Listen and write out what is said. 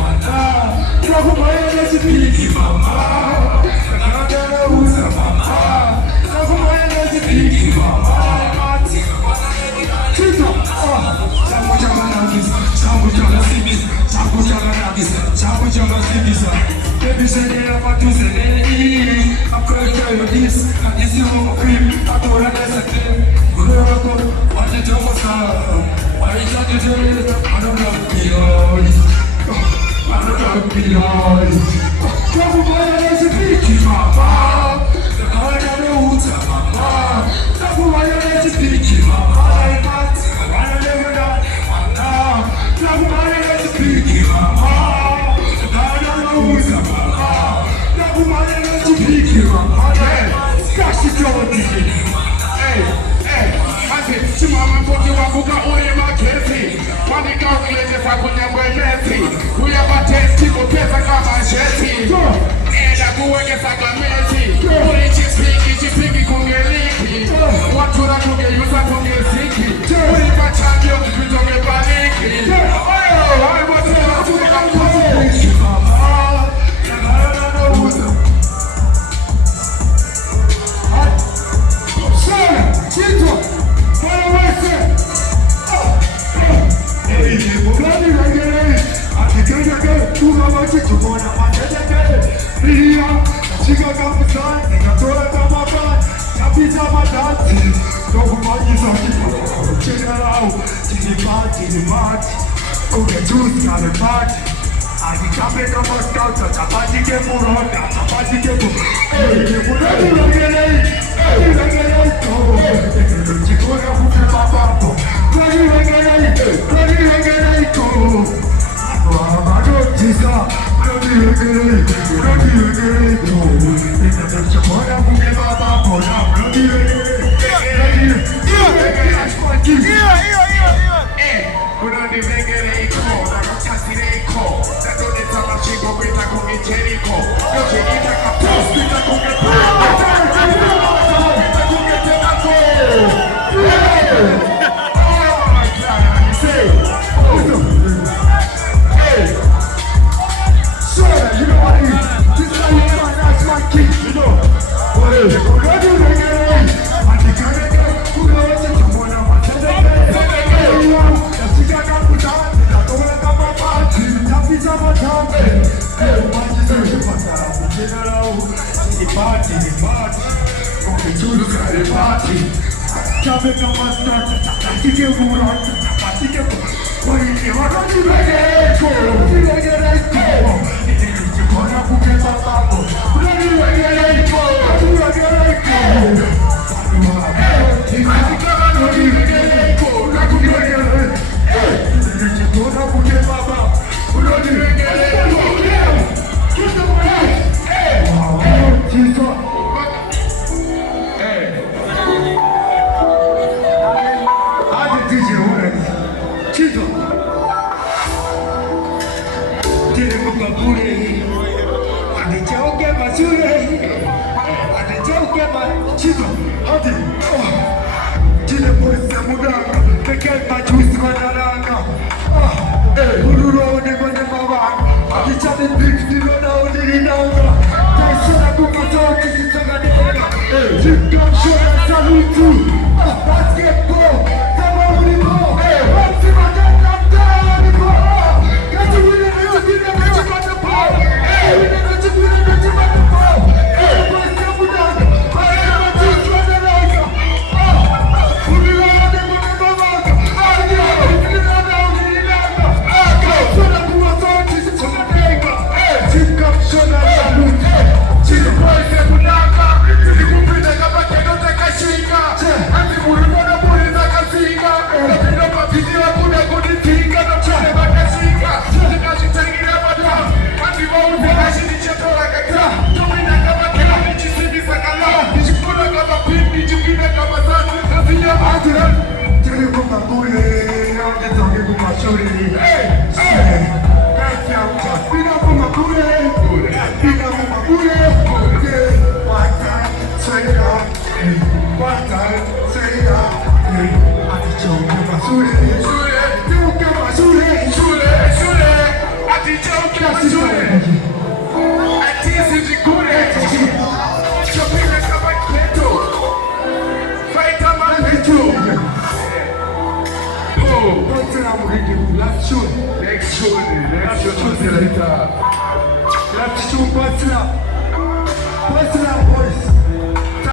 Trago maionese pique, mamá. Nada usa, mamá. Trago maionese pique, mamá. Tito, Chapo chama na visa, chapo chama sibisa, chapo chama na visa, chapo chama sibisa. Baby seria pra tu ser I'm gonna tell you this, and this is my cream. I don't want to say, what you do was why you got to do it? I don't know beyond. I don't know beyond. Trouble maionese pique, mama. The guy got the roots, mama. Trouble maionese pique, mama. I wanna live with that, mama. Trouble maionese pique, mama. The guy got the roots, mama. Trouble maionese pique, mama. Gosh, it's your DJ. Simama mpoki wakuka urema kesi Manika ukilejefa kunyangwe mesi Uyaba testi kupesa kama sheti Eda kuwegesa kamesi Uri chipiki kungeliki Watu na kungeyusa kungesiki Uri pachambio kukutonge baliki Oyo, I want to know Mama, na uza Sana, chito Tottenham Rhythm, last tune. Next tune, selector. Last tune, Tottenham. Tottenham boys.